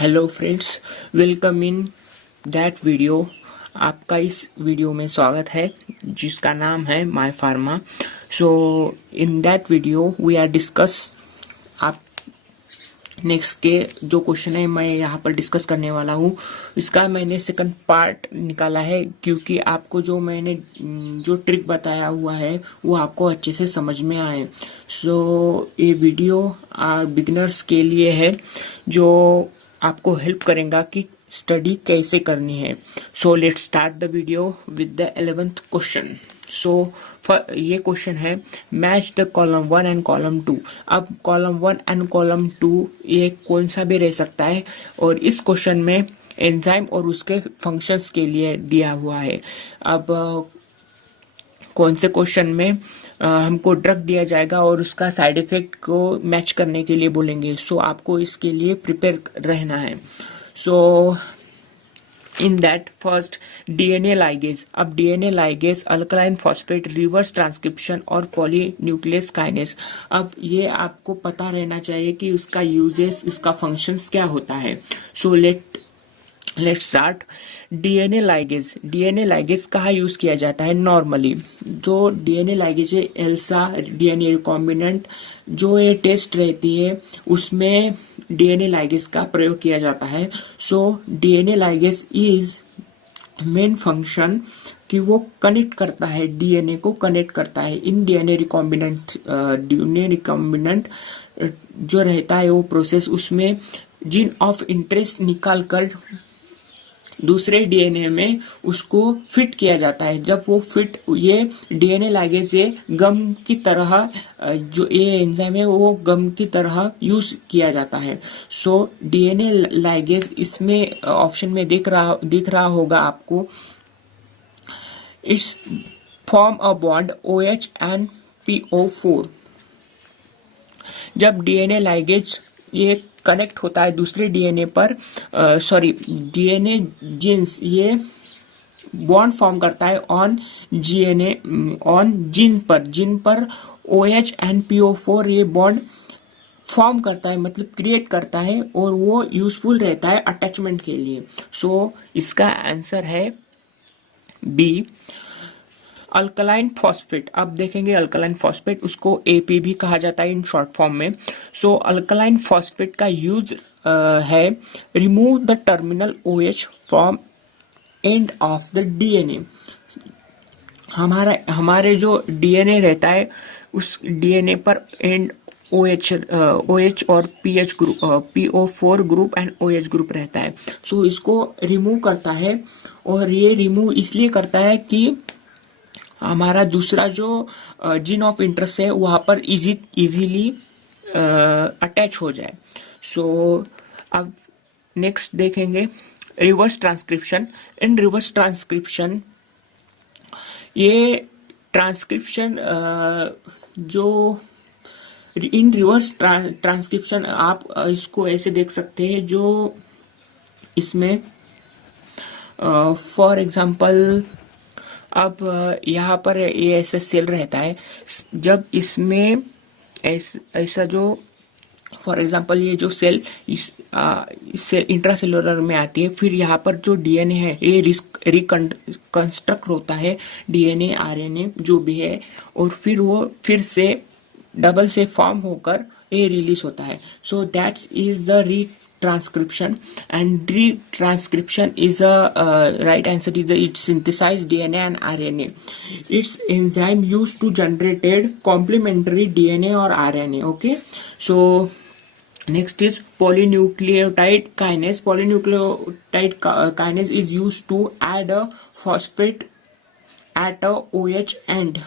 Hello friends, welcome in that video. आपका इस video में स्वागत है जिसका नाम है my pharma. So in that video we are discuss आप नेक्स्ट के जो क्वेश्चन है मैं यहाँ पर डिस्कस करने वाला हूँ। इसका मैंने सेकंड पार्ट निकाला है क्योंकि आपको जो मैंने जो ट्रिक बताया हुआ है वो आपको अच्छे से समझ में आए। सो ये वीडियो बिगिनर्स के लिए है जो आपको हेल्प करेगा कि स्टडी कैसे करनी है। So let's start the video with the 11th question. So ये क्वेश्चन है match the column 1 and column 2। अब कॉलम 1 एंड कॉलम 2 ये कौन सा भी रह सकता है और इस क्वेश्चन में एंजाइम और उसके फंक्शंस के लिए दिया हुआ है। अब कौन से क्वेश्चन में हमको ड्रग दिया जाएगा और उसका साइड इफेक्ट को मैच करने के लिए बोलेंगे। सो आपको इसके लिए प्रिपेयर रहना है। So in that first DNA ligase. अब DNA ligase alkaline phosphate reverse transcription और पॉलीन्यूक्लियस काइनेस। अब ये आपको पता रहना चाहिए कि उसका यूजेस, इसका फंक्शंस क्या होता है। So let's start. DNA ligase. DNA ligase कहाँ यूज किया जाता है नॉर्मली? जो डीएनए लाइगेज है एल्सा डीएनए रिकॉम्बिनेंट जो ये टेस्ट रहती है उसमें डीएनए लाइगेज का प्रयोग किया जाता है। So DNA ligase is main function कि वो कनेक्ट करता है, डीएनए को कनेक्ट करता है इन डीएनए रिकॉम्बिनेंट जो रहता है वो प्रोसेस, उसमें जीन ऑफ इंटरेस्ट निकाल कर दूसरे डीएनए में उसको फिट किया जाता है। जब वो फिट, ये डीएनए लाइगेज से गम की तरह, जो ये एंजाइम है वो गम की तरह यूज किया जाता है। सो डीएनए लाइगेज इसमें ऑप्शन में दिख रहा होगा आपको। It's form a bond OH and PO4। जब डीएनए लाइगेज ये कनेक्ट होता है दूसरे डीएनए पर, डीएनए जीन्स ये बॉन्ड फॉर्म करता है ऑन जीन पर OH एंड PO4 ये बॉन्ड फॉर्म करता है, मतलब क्रिएट करता है और वो यूजफुल रहता है अटैचमेंट के लिए। सो इसका आंसर है बी, अल्कलाइन फॉस्फेट। अब देखेंगे अल्कलाइन फॉस्फेट, उसको AP भी कहा जाता है इन शॉर्ट फॉर्म में। सो अल्कलाइन फॉस्फेट का यूज है remove the terminal OH from and of the DNA. हमारे जो डीएनए रहता है उस डीएनए पर एंड OH और PO4 group and OH group रहता है। सो इसको रिमूव करता है और ये रिमूव इसलिए करता है कि हमारा दूसरा जो जीन ऑफ इंटरेस्ट है वहां पर इजीली अटैच हो जाए। सो अब नेक्स्ट देखेंगे रिवर्स ट्रांसक्रिप्शन। इन रिवर्स ट्रांसक्रिप्शन ये ट्रांसक्रिप्शन जो इन रिवर्स ट्रांसक्रिप्शन आप इसको ऐसे देख सकते हैं, जो इसमें फॉर एग्जांपल अब यहाँ पर ये ऐसा सेल रहता है। जब इसमें ऐसा जो फॉर एग्जांपल ये जो सेल इससे इंट्रासेलुलर में आती है, फिर यहाँ पर जो डीएनए है ये रिकंस्ट्रक्ट होता है, डीएनए RNA जो भी है, और फिर वो फिर से डबल से फॉर्म होकर ये रिलीज होता है। So that is the retranscription, and retranscription is a right answer is it synthesize DNA and RNA. It's enzyme used to generate complementary DNA or RNA. Okay, so next is polynucleotide kinase. Polynucleotide kinase is used to add a phosphate at a OH end.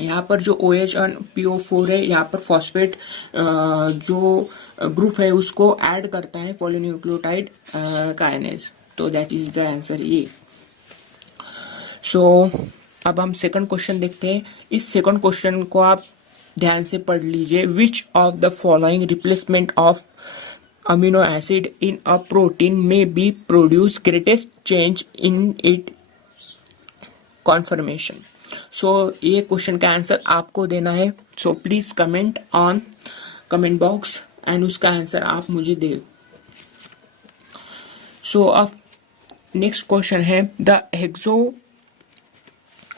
यहाँ पर जो OH और PO4 है, यहाँ पर phosphate जो group है उसको ऐड करता है पॉलीन्यूक्लियोटाइड काइनेज। तो दैट इज द आंसर ये। सो अब हम सेकंड क्वेश्चन देखते हैं। इस सेकंड क्वेश्चन को आप ध्यान से पढ़ लीजिए। Which of the following replacement of amino acid in a protein में be produce greatest change in it conformation. So ये क्वेश्चन का आंसर आपको देना है। So please comment on comment box and उसका आंसर आप मुझे दे। सो अब नेक्स्ट क्वेश्चन है the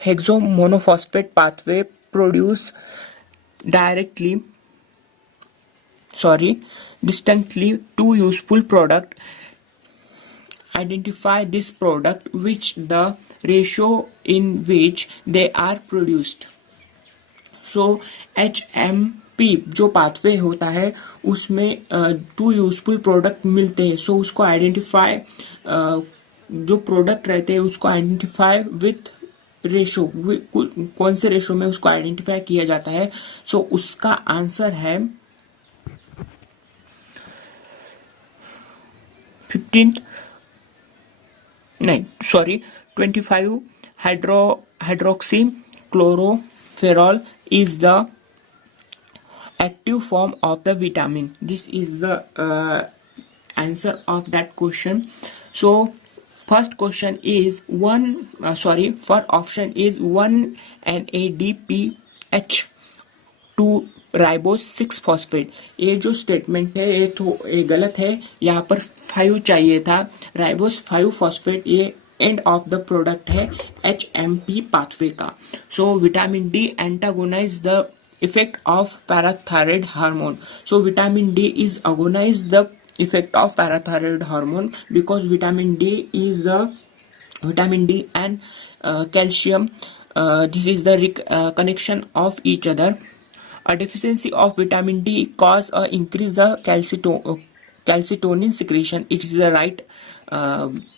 hexose monophosphate pathway produce directly distinctly two useful product. Identify this product which the ratio in which they are produced. So HMP जो pathway होता है उसमें टू यूजफुल प्रोडक्ट मिलते हैं. सो उसको आइडेंटिफाई जो प्रोडक्ट रहते हैं उसको आइडेंटिफाई विथ रेशो, कौन से रेशो में उसको आइडेंटिफाई किया जाता है. सो उसका आंसर है 25 hydroxy cholecalciferol is the active form of the vitamin. This is the answer of that question. So first question is first option is 1NADPH 2 ribose 6 phosphate. ये जो स्टेटमेंट है ये गलत है. यहाँ पर 5 चाहिए था. राइबोस 5 फॉस्फेट ये एंड ऑफ द प्रोडक्ट है HMP पाथवे का. So vitamin D antagonize the effect of parathyroid hormone. So vitamin D is agonize the effect of parathyroid hormone because vitamin D and calcium, this is the connection of each other. A deficiency of vitamin D cause increase the calcitonin secretion. It is the right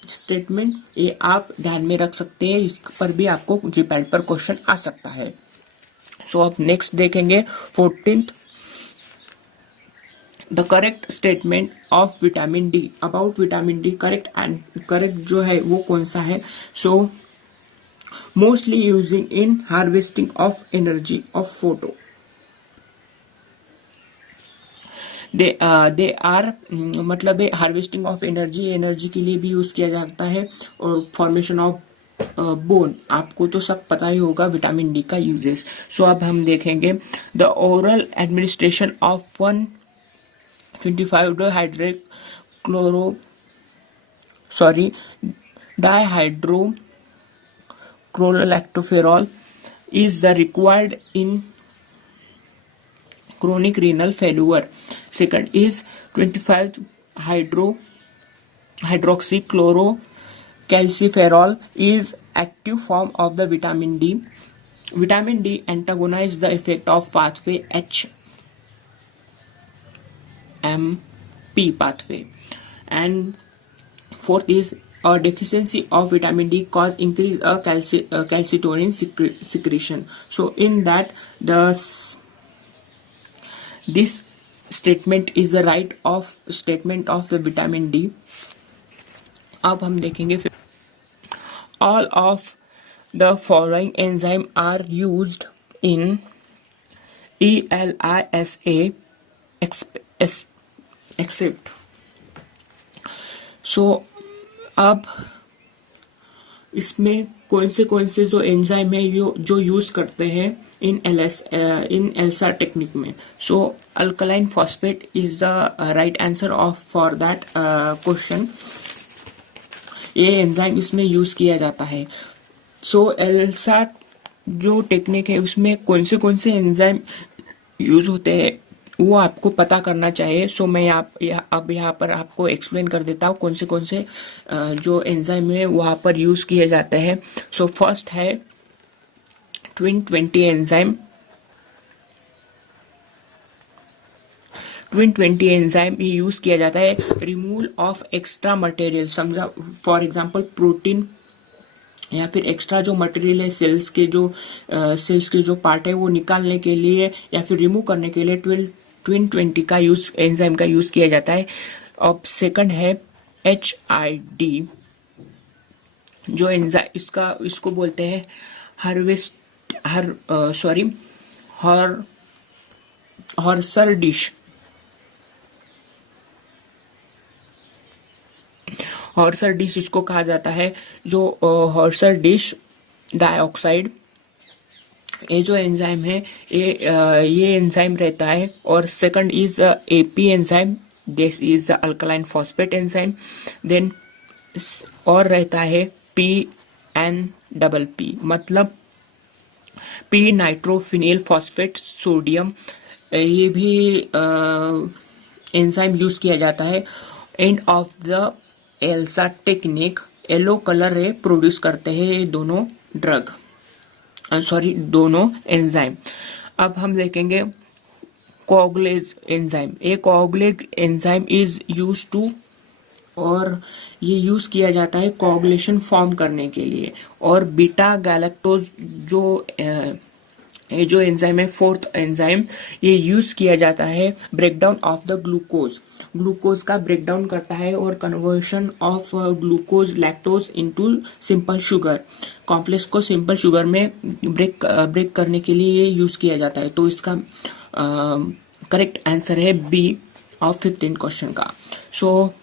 statement. ये आप ध्यान में रख सकते हैं. इस पर भी आपको जीपैड पर क्वेश्चन आ सकता है. सो अब नेक्स्ट देखेंगे 14th the correct statement of vitamin D about vitamin D. Correct जो है वो कौन सा है. So mostly using in harvesting of energy of photo. They are मतलब हार्वेस्टिंग ऑफ एनर्जी के लिए भी यूज किया जाता है और फॉर्मेशन ऑफ बोन. आपको तो सब पता ही होगा विटामिन डी का यूजेस. सो अब हम देखेंगे the oral administration of 125 डाइहाइड्रोक्लोरोलैक्टोफेरॉल is the required in chronic renal failure. Second is 25 hydroxychlorocalciferol is active form of the vitamin D. Vitamin D antagonizes the effect of pathway HMP pathway. And fourth is a deficiency of vitamin D cause increase calcitonin secretion. So in that this statement is the right of statement of the vitamin D. अब हम देखेंगे all of the following enzyme are used in ELISA except. So अब इसमें कौन से जो enzyme है जो यूज करते हैं इन एल्सा टेक्निक में. So alkaline phosphate is the right answer of for that question. ये एंजाइम इसमें यूज किया जाता है. सो एल्सा जो टेक्निक है उसमें कौन से एंजाइम यूज होते हैं वो आपको पता करना चाहिए. सो मैं अब यहाँ पर आपको एक्सप्लेन कर देता हूँ कौन से जो एंजाइम है वहाँ पर यूज किए जाते हैं. सो फर्स्ट है ट्विन20 एंजाइम. ट्विन20 एंजाइम ये यूज किया जाता है रिमूवल ऑफ एक्स्ट्रा मटेरियल. समझा फॉर एग्जांपल प्रोटीन या फिर एक्स्ट्रा जो मटेरियल है सेल्स के जो पार्ट है वो निकालने के लिए या फिर रिमूव करने के लिए ट्विन20 का एंजाइम का यूज किया जाता है. अब सेकंड है HID जो एंजाइम इसको बोलते हैं हॉर्सर डिश. हॉर्सर डिश इसको कहा जाता है. जो हॉर्सर डिश डाइऑक्साइड ये जो एंजाइम है ये एंजाइम रहता है. और second is AP enzyme. This is the alkaline phosphate enzyme. Then और रहता है PNPP, मतलब पी नाइट्रोफिनिल फॉस्फेट सोडियम। ये भी एंजाइम यूज किया जाता है। And of the Elsa technique yellow colour रे प्रोड्यूस करते हैं ये दोनों ड्रग, सॉरी दोनों एंजाइम। अब हम देखेंगे coagulase enzyme. A coagulase enzyme is use to, और ये यूज किया जाता है कोगुलेशन फॉर्म करने के लिए। और बीटा गैलेक्टोज ये जो एंजाइम है, फोर्थ एंजाइम, ये यूज किया जाता है breakdown of the glucose. Glucose का ब्रेकडाउन करता है और conversion of glucose lactose into simple sugar. Complex को सिंपल शुगर में ब्रेक करने के लिए ये यूज किया जाता है। तो इसका करेक्ट आंसर है बी ऑफ 15 क्वेश्चन का। सो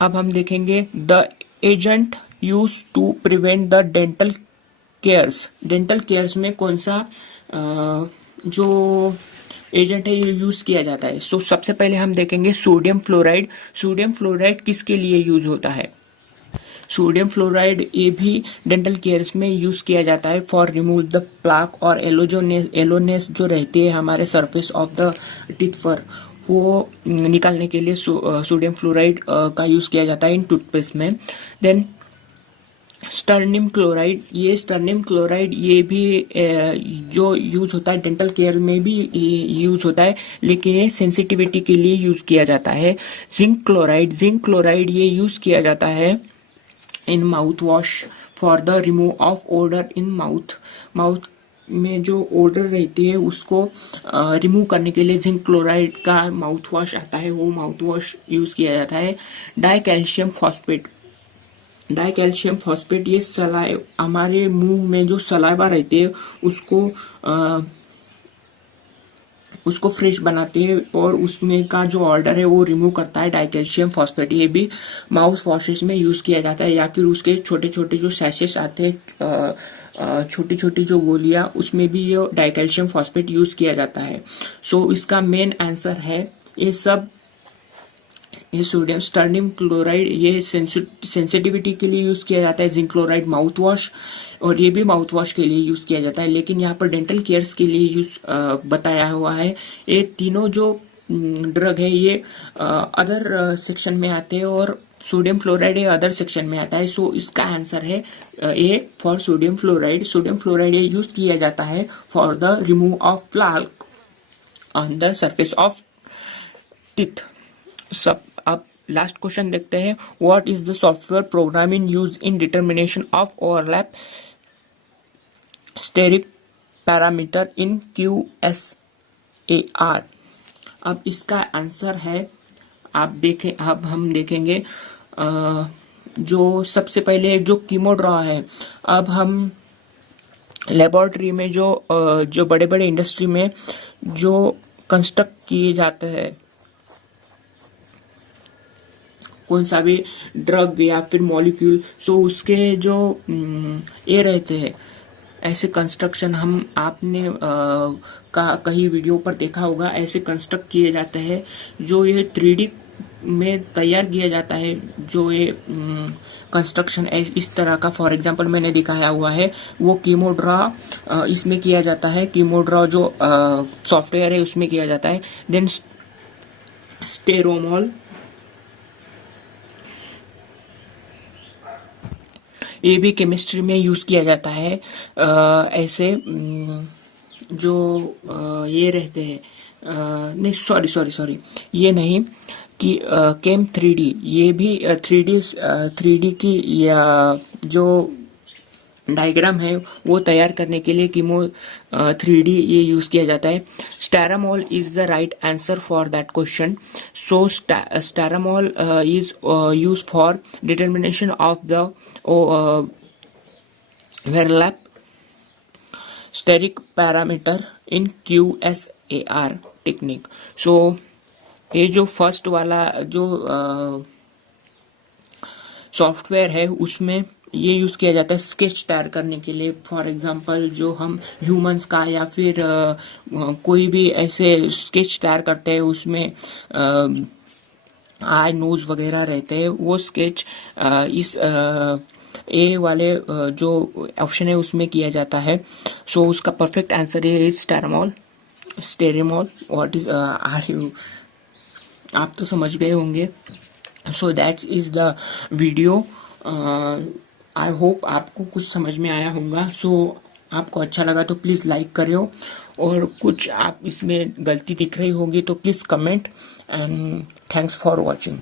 अब हम देखेंगे the agent use to prevent the dental caries. Dental caries में कौन सा जो एजेंट है ये यूज किया जाता है। सो सबसे पहले हम देखेंगे सोडियम फ्लोराइड। सोडियम फ्लोराइड किसके लिए यूज होता है? सोडियम फ्लोराइड ये भी डेंटल केयर्स में यूज किया जाता है फॉर रिमूव द प्लाक और एलोनेस जो रहती है हमारे सरफेस ऑफ द टीथ पर, वो निकालने के लिए सोडियम फ्लोराइड का यूज किया जाता है इन टूथपेस्ट में। देन स्टर्नियम क्लोराइड, ये स्टर्नियम क्लोराइड ये भी जो यूज होता है डेंटल केयर में भी यूज होता है, लेकिन ये सेंसिटिविटी के लिए यूज किया जाता है। जिंक क्लोराइड ये यूज किया जाता है in mouth wash for the remove of odour in mouth में जो ओडर रहती है उसको रिमूव करने के लिए जिंक क्लोराइड का माउथ वॉश आता है, वो माउथ वॉश यूज किया जाता है। डाइकैल्शियम फॉस्फेट ये हमारे मुंह में जो सलाइवा रहती है उसको फ्रेश बनाते हैं और उसमें का जो ऑर्डर है वो रिमूव करता है डाइकैल्शियम फॉस्फेट। ये भी माउथ वॉशेस में यूज किया जाता है, या फिर उसके छोटे छोटे जो सैशेस आते हैं, छोटी छोटी जो गोलियां, उसमें भी ये डाइकैल्शियम फॉस्फेट यूज किया जाता है। सो इसका मेन आंसर है ये सोडियम स्टर्नियम क्लोराइड ये सेंसिटिविटी के लिए यूज किया जाता है। जिंक क्लोराइड माउथ वॉश, और ये भी माउथ वॉश के लिए यूज किया जाता है, लेकिन यहाँ पर डेंटल केयर्स के लिए यूज बताया हुआ है। ये तीनों जो ड्रग है ये अदर सेक्शन में आते हैं, और सोडियम फ्लोराइड ये अदर सेक्शन में आता है। सो इसका आंसर है A for sodium fluoride. Sodium fluoride ये यूज किया जाता है for the remove of plaque on the surface of teeth. सब अब लास्ट क्वेश्चन देखते हैं। What is the software program in use in determination of overlap steric parameter in QSAR। अब इसका आंसर है, अब हम देखेंगे जो सबसे पहले जो कीमोड्रा है। अब हम लेबोरेटरी में जो बड़े बड़े इंडस्ट्री में जो कंस्ट्रक्ट किए जाते हैं कौन सा भी ड्रग या फिर मॉलिक्यूल, सो उसके जो ये रहते हैं ऐसे कंस्ट्रक्शन हम आपने कहीं वीडियो पर देखा होगा, ऐसे कंस्ट्रक्ट किए जाते हैं जो ये 3D में तैयार किया जाता है। जो ये कंस्ट्रक्शन इस तरह का, फॉर एग्जांपल मैंने दिखाया हुआ है, वो कीमोड्रा इसमें किया जाता है। कीमोड्रा जो सॉफ्टवेयर है उसमें किया जाता है। देन स्टेरोमोल, ये भी केमिस्ट्री में यूज किया जाता है। ऐसे जो ये रहते हैं, नहीं सॉरी ये नहीं कि केम 3D, ये भी 3D की या जो डायग्राम है वो तैयार करने के लिए कीमो 3D ये यूज किया जाता है। Sterimol is the right answer for that question. So sterimol is use for determination of the overlap steric parameter in QSAR technique. So ये जो फर्स्ट वाला जो सॉफ्टवेयर है उसमें ये यूज किया जाता है स्केच तैयार करने के लिए। फॉर एग्जांपल जो हम ह्यूमंस का या फिर कोई भी ऐसे स्केच तैयार करते हैं उसमें आई नोज वगैरह रहते हैं, वो स्केच इस ए वाले जो ऑप्शन है उसमें किया जाता है। सो उसका परफेक्ट आंसर है स्टेरेमोल। स्टेरेमोल व्हाट इज आर यू, आप तो समझ गए होंगे। So that is the video. I hope आपको कुछ समझ में आया होगा। सो आपको अच्छा लगा तो प्लीज़ लाइक करियो, और कुछ आप इसमें गलती दिख रही होगी तो please comment, and thanks for watching.